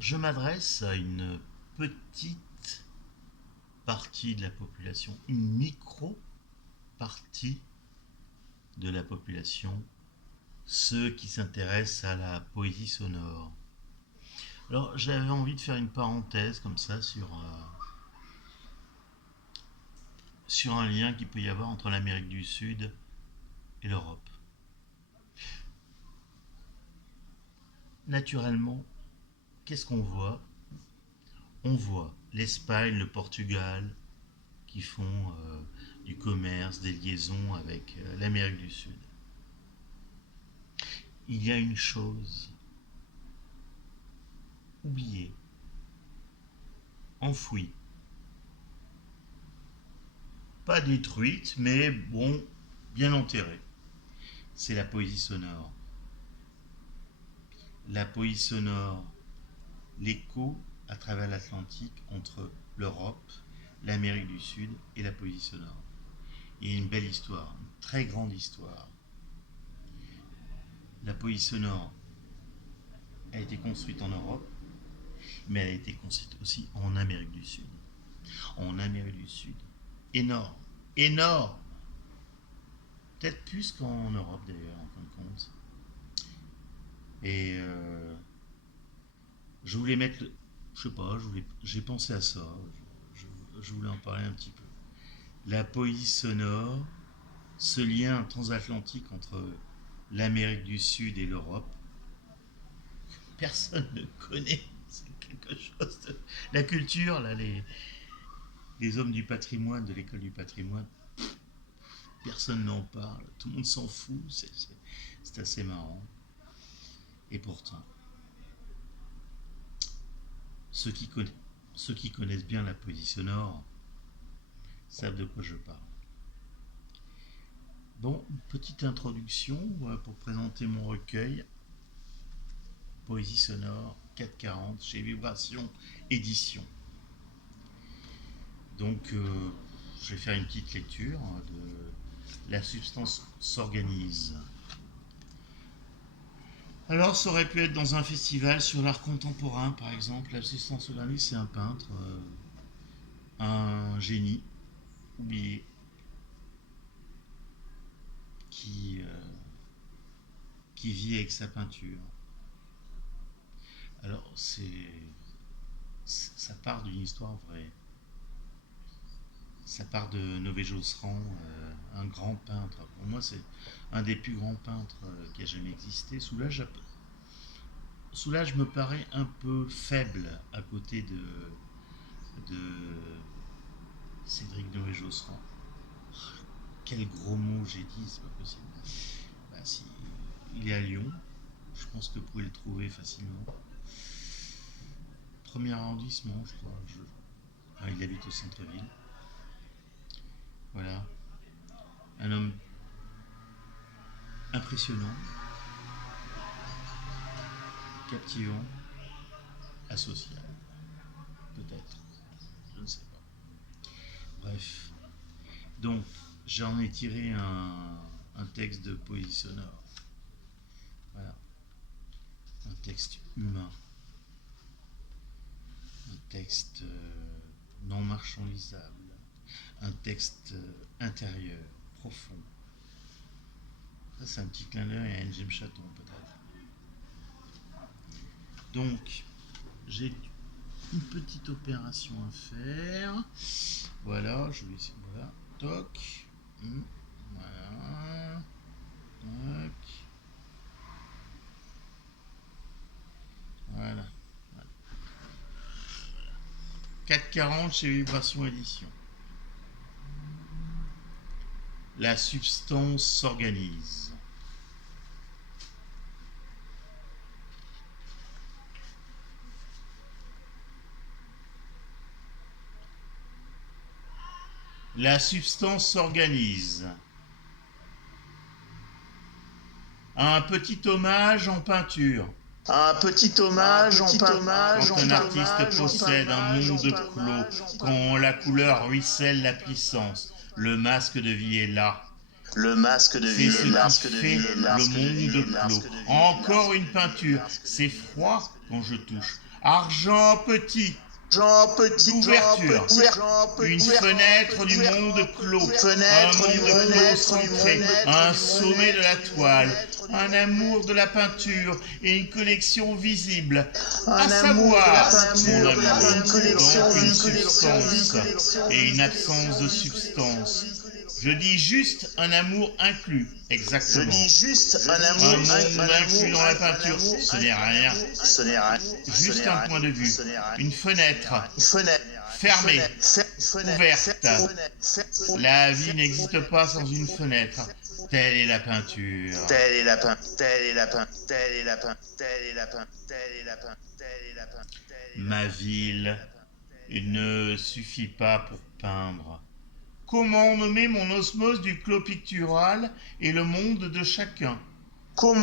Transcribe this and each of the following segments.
je m'adresse à une petite partie de la population, une micro-partie de la population, ceux qui s'intéressent à la poésie sonore. Alors j'avais envie de faire une parenthèse comme ça sur un lien qu'il peut y avoir entre l'Amérique du Sud et l'Europe. Naturellement, qu'est-ce qu'on voit? On voit l'Espagne, le Portugal qui font du commerce, des liaisons avec l'Amérique du Sud. Il y a une chose oubliée, enfouie, pas détruite, mais bon, bien enterrée. C'est la poésie sonore. La poésie sonore, l'écho à travers l'Atlantique entre l'Europe, l'Amérique du Sud et la poésie sonore. Il y a une belle histoire, une très grande histoire. La poésie sonore a été construite en Europe, mais elle a été construite aussi en Amérique du Sud. En Amérique du Sud, énorme, énorme. Peut-être plus qu'en Europe d'ailleurs, en fin de compte. Et je voulais mettre, je sais pas, j'ai pensé à ça. Je voulais en parler un petit peu. La poésie sonore, ce lien transatlantique entre l'Amérique du Sud et l'Europe, personne ne connaît. C'est quelque chose de... La culture, là, les hommes du patrimoine, de l'école du patrimoine, personne n'en parle, tout le monde s'en fout, c'est assez marrant. Et pourtant, ceux qui, conna- ceux qui connaissent bien la poésie sonore savent de quoi je parle. Bon, une petite introduction pour présenter mon recueil. Poésie sonore 440 chez Vibration Édition. Donc, je vais faire une petite lecture de La substance s'organise. Alors, ça aurait pu être dans un festival sur l'art contemporain, par exemple. La substance s'organise, c'est un peintre, un génie oublié, qui, euh, qui vit avec sa peinture. Alors, ça part d'une histoire vraie. Ça part de Nové Josserand, un grand peintre. Pour moi, c'est un des plus grands peintres qui a jamais existé. Soulage me paraît un peu faible à côté de Cédric Nové Josserand. Quel gros mot j'ai dit, c'est pas possible. Bah, si, il est à Lyon. Je pense que vous pouvez le trouver facilement. Premier arrondissement, je crois. Il habite au centre-ville. Voilà. Un homme impressionnant, captivant, asocial. Peut-être. Je ne sais pas. Bref. Donc, j'en ai tiré un texte de poésie sonore. Voilà. Un texte humain. Un texte non marchandisable. Un texte intérieur, profond. Ça, c'est un petit clin d'œil à N.G. Chaton, peut-être. Donc, j'ai une petite opération à faire. Voilà, je vais essayer. Voilà, toc. Voilà. Toc. Voilà. 440 chez Vibration Édition. La substance s'organise. La substance s'organise. Un petit hommage en peinture. Un petit hommage en Quand un artiste possède un monde clos, quand la couleur ruisselle la puissance, le masque de vie est là. Le masque de C'est vie ce est là. qui fait le monde clos. Encore une peinture. C'est froid quand je touche. Argent petit, d'ouverture, une fenêtre du monde clos, un monde concentré, un sommet de la toile, un amour de la peinture et une collection visible, à savoir mon amour, donc une substance et une absence de substance. Je dis juste un amour inclus, exactement. Un monde inclus dans la peinture, ce n'est rien. Juste un point de vue, une fenêtre, fermée, ouverte. La vie n'existe pas sans une fenêtre. Telle est la peinture. Ma ville ne suffit pas pour peindre. Comment nommer mon osmose du clos pictural et le monde de chacun? Vive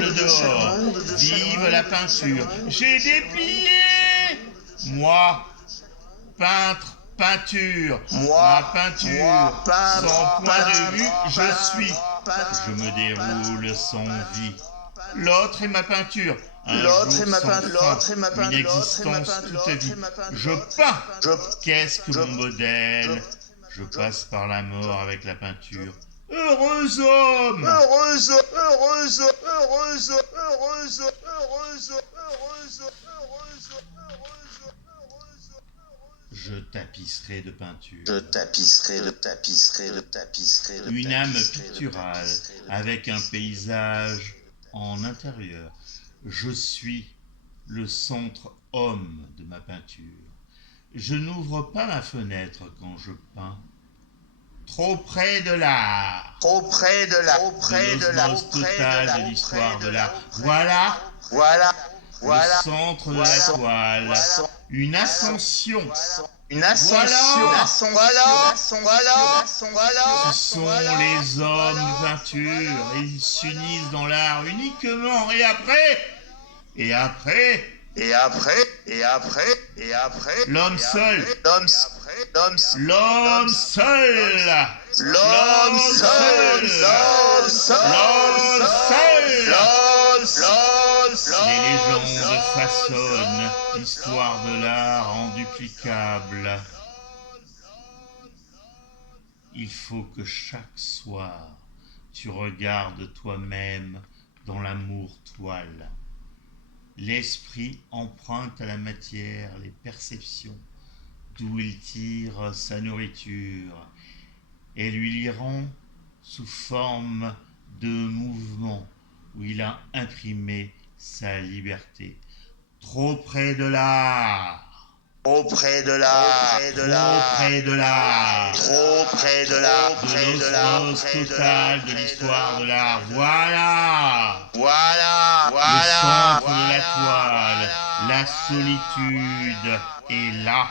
le dehors, vive la peinture. J'ai déplié. Moi, peintre, peinture. Ma peinture, sans point de vue, je suis. Je me déroule sans vie. L'autre est ma peinture. Un jour sans fin, une existence toute vie. Je peins. Qu'est-ce que mon modèle? Je passe par la mort avec la peinture. Heureux homme! Je tapisserai de peinture. Une âme picturale avec un paysage en intérieur. Je suis le centre homme de ma peinture. Je n'ouvre pas ma fenêtre quand je peins. Trop près de l'art. L'osmose totale de l'histoire de l'art. Voilà le centre de la toile. Une ascension. Voilà. Ce sont les hommes de peinture. Ils s'unissent dans l'art uniquement. Et après, l'homme seul. Les légendes façonnent l'histoire de l'art en duplicable. Il faut que chaque soir, tu regardes toi-même dans l'amour toile. L'esprit emprunte à la matière les perceptions, d'où il tire sa nourriture, et lui rend sous forme de mouvement, où il a imprimé sa liberté. Trop près de l'art. De l'osmose totale de l'histoire de l'art. Voilà. Le centre de la toile. La solitude est là.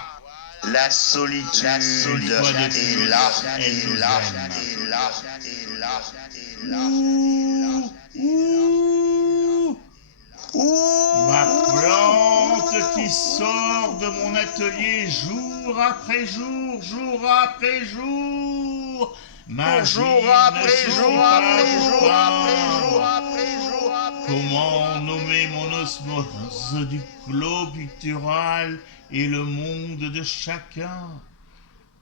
Ma plante qui sort de mon atelier jour après jour. Ma jour après jour. Comment nommer mon osmose du clos pictural et le monde de chacun?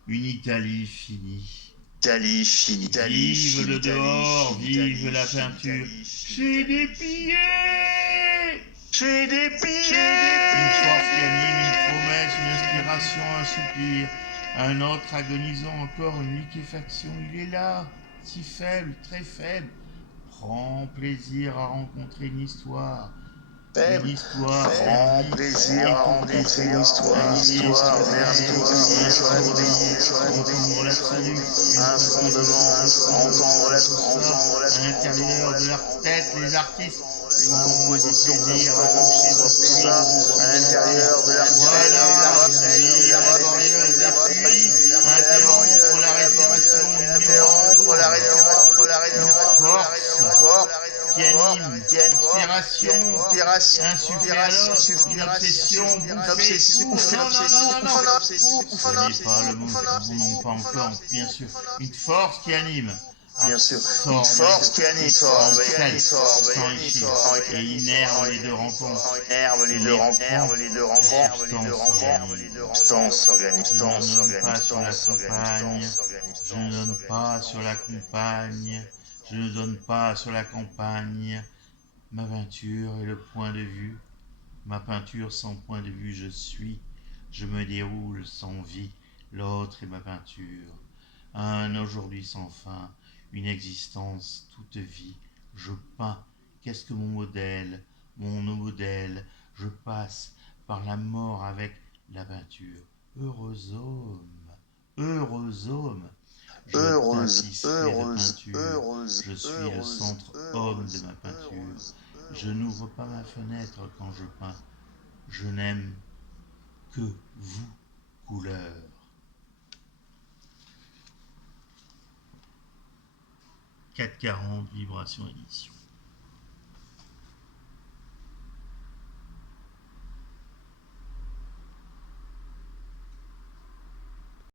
Une Italie finie. Vive le dehors, vive la peinture. J'ai des pieds. Une force qui anime, une promesse, une inspiration, un soupir. Un autre agonisant encore, une liquéfaction. Il est là, si faible, très faible. Prends plaisir à rencontrer une histoire. Une histoire. Entendre l'absolu. Un fondement. À l'intérieur de leur tête, les artistes. Une composition plaisir à toucher dans tout ça. À l'intérieur de leur tête. Voilà. Interrompre la respiration. Une force qui anime, expiration, insuffler alors, une obsession, non, ce n'est pas le mot, non pas encore, bien sûr, une force qui anime, bien sûr. absorbe Force qui anime, s'enrichit et innerve les deux rencontres. les deux rencontres, Substance organique. Je ne donne pas sur la compagne, je ne donne pas sur la compagne, je ne donne pas sur la campagne. Ma peinture est le point de vue, ma peinture sans point de vue je suis, je me déroule sans vie, l'autre est ma peinture. Un aujourd'hui sans fin, une existence toute vie, je peins, qu'est-ce que mon modèle, je passe par la mort avec la peinture. Heureux homme, je tapisserai de peinture, je suis le centre homme de ma peinture. Je n'ouvre pas ma fenêtre quand je peins, je n'aime que vous, couleur. 440 Vibration Édition.